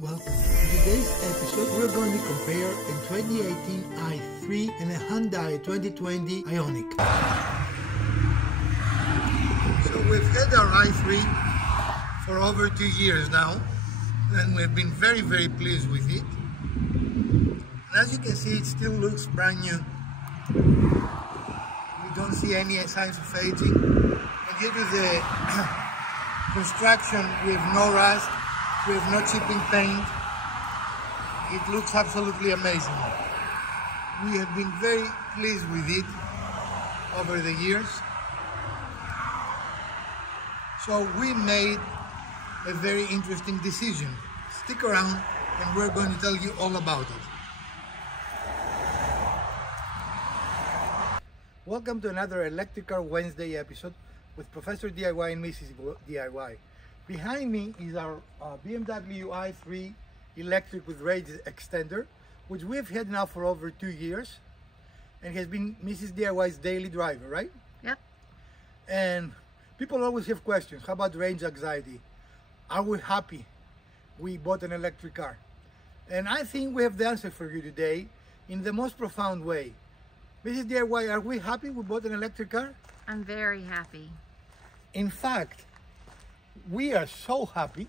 Welcome. In today's episode, we're going to compare a 2018 i3 and a Hyundai 2020 Ioniq. So we've had our i3 for over 2 years now, and we've been very, very pleased with it. And as you can see, it still looks brand new. We don't see any signs of aging. And due to the construction, we have no rust. We have no chipping paint. It looks absolutely amazing. We have been very pleased with it over the years. So we made a very interesting decision. Stick around and we're going to tell you all about it. Welcome to another Electric Car Wednesday episode with Professor DIY and Mrs. DIY. Behind me is our BMW i3 electric with range extender, which we've had now for over 2 years, and has been Mrs. DIY's daily driver, right? Yep. And people always have questions. How about range anxiety? Are we happy we bought an electric car? And I think we have the answer for you today in the most profound way. Mrs. DIY, are we happy we bought an electric car? I'm very happy. In fact, we are so happy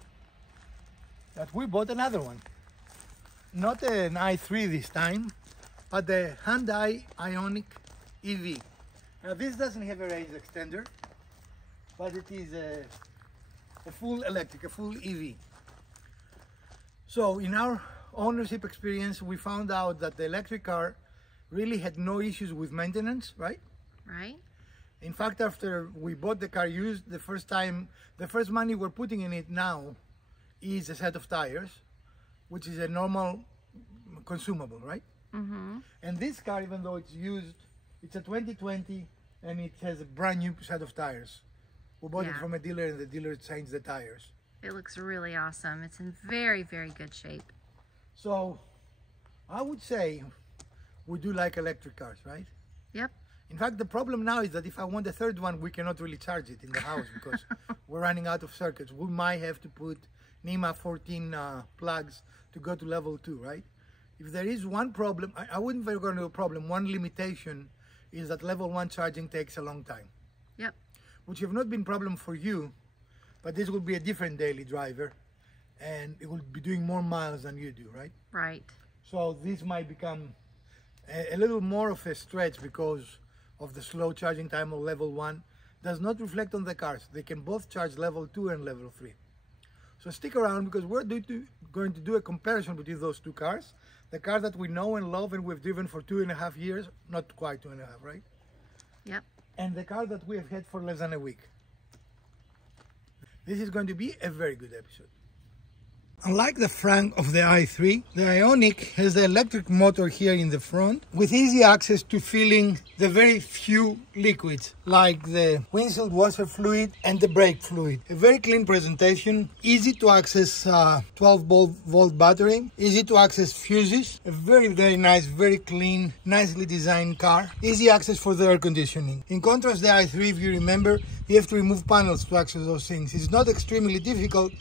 that we bought another one. Not an i3 this time, but the Hyundai Ioniq EV. Now this doesn't have a range extender, but it is a full electric, a full EV. So in our ownership experience, we found out that the electric car really had no issues with maintenance, right? Right. In fact, after we bought the car used the first money we're putting in it now is a set of tires, which is a normal consumable, right? Mm-hmm. And this car, even though it's used, it's a 2020 and it has a brand new set of tires. We bought it from a dealer and the dealer changed the tires. It looks really awesome. It's in very, very good shape. So I would say we do like electric cars, right? Yep. In fact, the problem now is that if I want a third one, we cannot really charge it in the house because we're running out of circuits. We might have to put NEMA 14 plugs to go to level 2, right? If there is one problem, I wouldn't very go into a problem. One limitation is that level 1 charging takes a long time. Yep. Which have not been a problem for you, but this will be a different daily driver and it will be doing more miles than you do, right? Right. So this might become a little more of a stretch because of the slow charging time of level 1. Does not reflect on the cars. They can both charge level 2 and level 3. So stick around because we're going to do a comparison between those two cars. The car that we know and love and we've driven for 2.5 years, not quite 2.5, right? Yep. And the car that we have had for less than a week. This is going to be a very good episode. Unlike the front of the i3, the Ioniq has the electric motor here in the front with easy access to filling the very few liquids like the windshield washer fluid and the brake fluid. A very clean presentation, easy to access 12-volt battery, easy to access fuses, a very, very nice, very clean, nicely designed car, easy access for the air conditioning. In contrast, the i3, if you remember, you have to remove panels to access those things. It's not extremely difficult,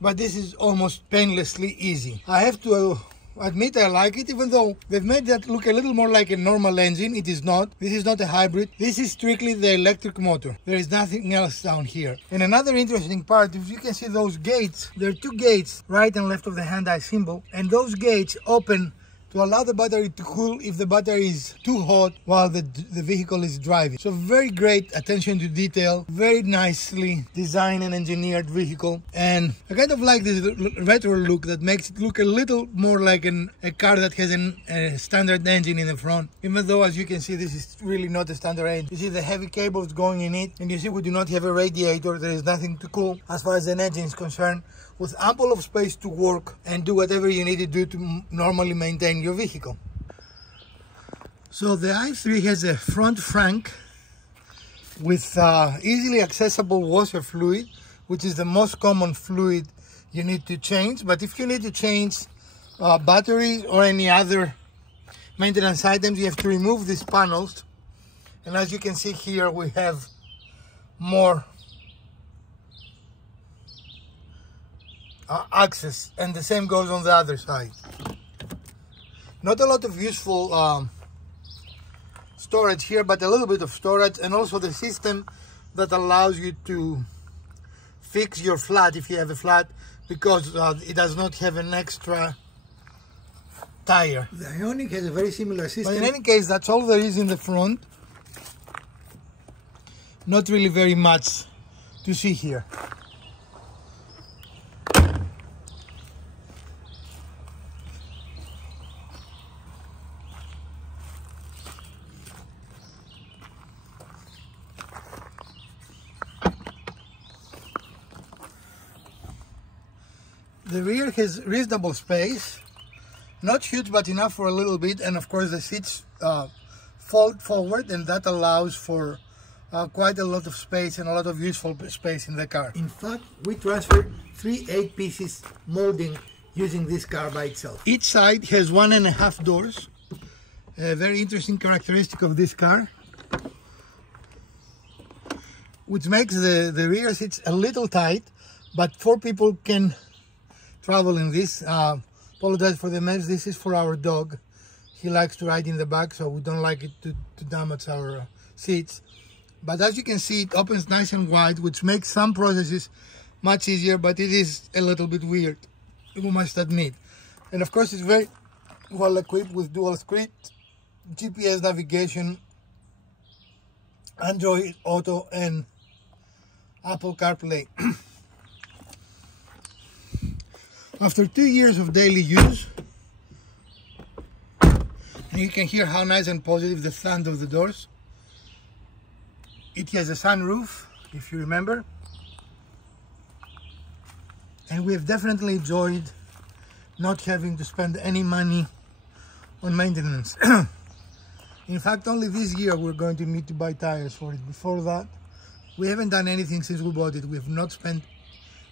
but this is almost painlessly easy. I have to admit I like it, even though they've made that look a little more like a normal engine. It is not. This is not a hybrid. This is strictly the electric motor. There is nothing else down here. And another interesting part, if you can see those gates, there are two gates right and left of the Hyundai symbol, and those gates open to allow the battery to cool if the battery is too hot while the vehicle is driving. So very great attention to detail, very nicely designed and engineered vehicle. And I kind of like this retro look that makes it look a little more like a car that has a standard engine in the front. Even though, as you can see, this is really not a standard engine. You see the heavy cables going in it, and you see we do not have a radiator. There is nothing to cool as far as an engine is concerned, with ample of space to work and do whatever you need to do to normally maintain your vehicle. So the i3 has a front frank with easily accessible washer fluid, which is the most common fluid you need to change. But if you need to change batteries or any other maintenance items, you have to remove these panels. And as you can see here, we have more access, and the same goes on the other side. Not a lot of useful storage here, but a little bit of storage, and also the system that allows you to fix your flat if you have a flat, because it does not have an extra tire. The Ioniq has a very similar system. But in any case, that's all there is in the front. Not really very much to see here. The rear has reasonable space, not huge but enough for a little bit, and of course the seats fold forward, and that allows for quite a lot of space and a lot of useful space in the car. In fact, we transferred 3 8-pieces molding using this car by itself. Each side has 1.5 doors, a very interesting characteristic of this car, which makes the rear seats a little tight, but 4 people can travel in this. Apologize for the mess. This is for our dog. He likes to ride in the back, so we don't like it to damage our seats. But as you can see, it opens nice and wide, which makes some processes much easier, but it is a little bit weird, we must admit. And of course, it's very well equipped with dual screen, GPS navigation, Android Auto, and Apple CarPlay. After 2 years of daily use, and you can hear how nice and positive the sound of the doors. It has a sunroof, if you remember, and we have definitely enjoyed not having to spend any money on maintenance. In fact, only this year we're going to need to buy tires for it. Before that, we haven't done anything since we bought it. We have not spent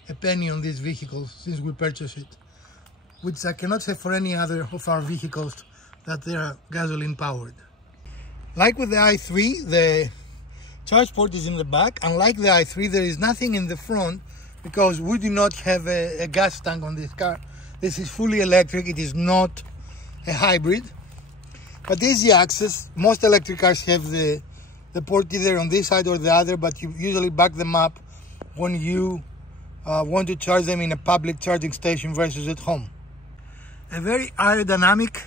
a penny on this vehicle since we purchased it, which I cannot say for any other of our vehicles that they are gasoline powered. Like with the i3, the charge port is in the back. Unlike the i3, there is nothing in the front because we do not have a gas tank on this car. This is fully electric. It is not a hybrid, but easy access. Most electric cars have the port either on this side or the other, but you usually back them up when you want to charge them in a public charging station versus at home. A very aerodynamic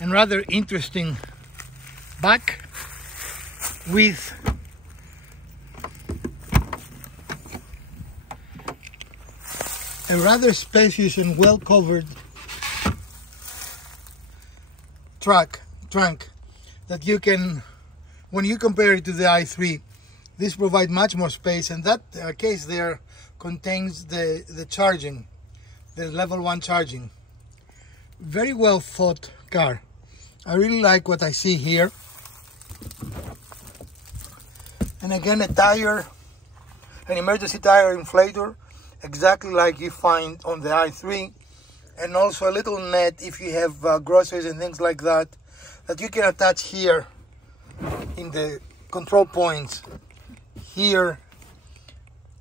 and rather interesting back with a rather spacious and well covered trunk that you can, when you compare it to the i3, this provides much more space, and that case there contains the charging, the level 1 charging. Very well thought car. I really like what I see here. And again, a tire, an emergency tire inflator, exactly like you find on the i3, and also a little net if you have groceries and things like that, that you can attach here in the control points, here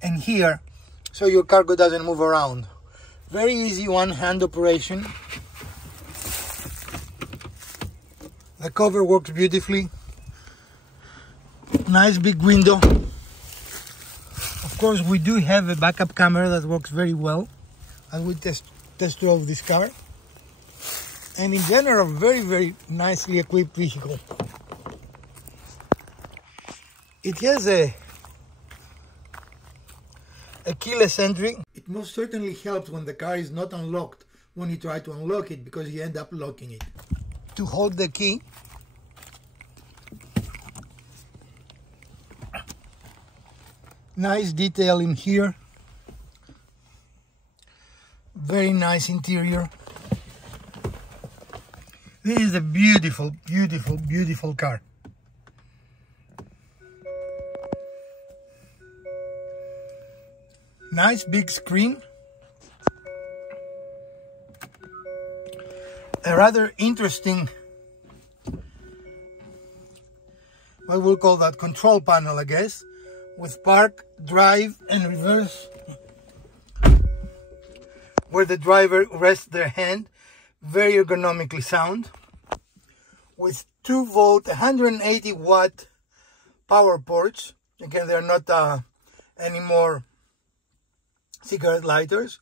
and here, so your cargo doesn't move around. Very easy one-hand operation. The cover works beautifully. Nice big window. Of course, we do have a backup camera that works very well, and we test drove this car. And in general, very, very nicely equipped vehicle. It has a keyless entry. It most certainly helps when the car is not unlocked when you try to unlock it, because you end up locking it. To hold the key, nice detail in here, very nice interior. This is a beautiful, beautiful, beautiful car. Nice big screen. A rather interesting, what we'll call that, control panel, I guess, with park, drive and reverse. where the driver rests their hand. Very ergonomically sound. With 2-volt, 180 watt power ports. Again, they're not anymore cigarette lighters.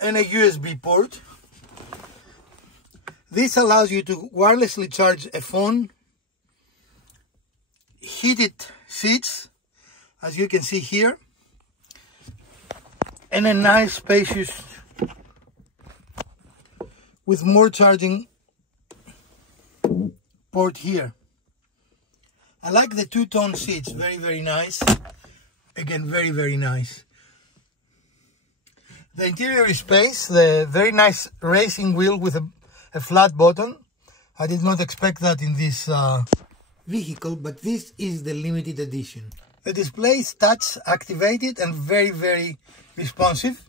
And a USB port. This allows you to wirelessly charge a phone. Heated seats, as you can see here. And a nice spacious with more charging port here. I like the two-tone seats, very nice. Again, very nice. The interior is space, the very nice racing wheel with a flat bottom. I did not expect that in this vehicle, but this is the limited edition. The display is touch activated and very responsive.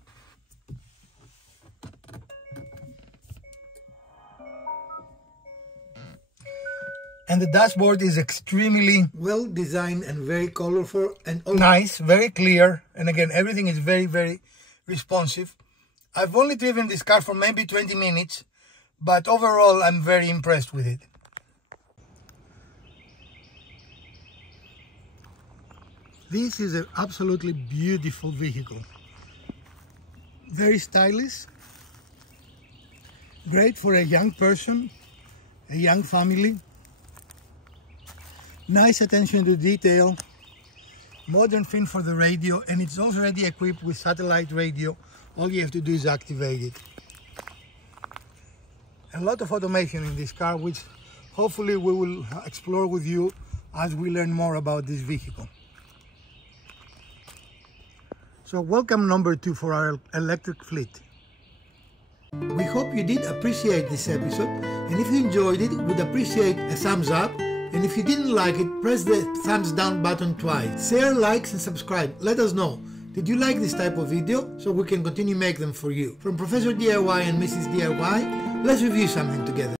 And the dashboard is extremely well designed and very colorful and nice, very clear. And again, everything is very responsive. I've only driven this car for maybe 20 minutes, but overall I'm very impressed with it. This is an absolutely beautiful vehicle. Very stylish. Great for a young person, a young family. Nice attention to detail. Modern fin for the radio, and it's already equipped with satellite radio. All you have to do is activate it. A lot of automation in this car, which hopefully we will explore with you as we learn more about this vehicle. So welcome number 2 for our electric fleet. We hope you did appreciate this episode, and if you enjoyed it, we'd appreciate a thumbs up. And if you didn't like it, press the thumbs down button twice. Share, likes and subscribe. Let us know. Did you like this type of video? So we can continue make them for you. From Professor DIY and Mrs. DIY, let's review something together.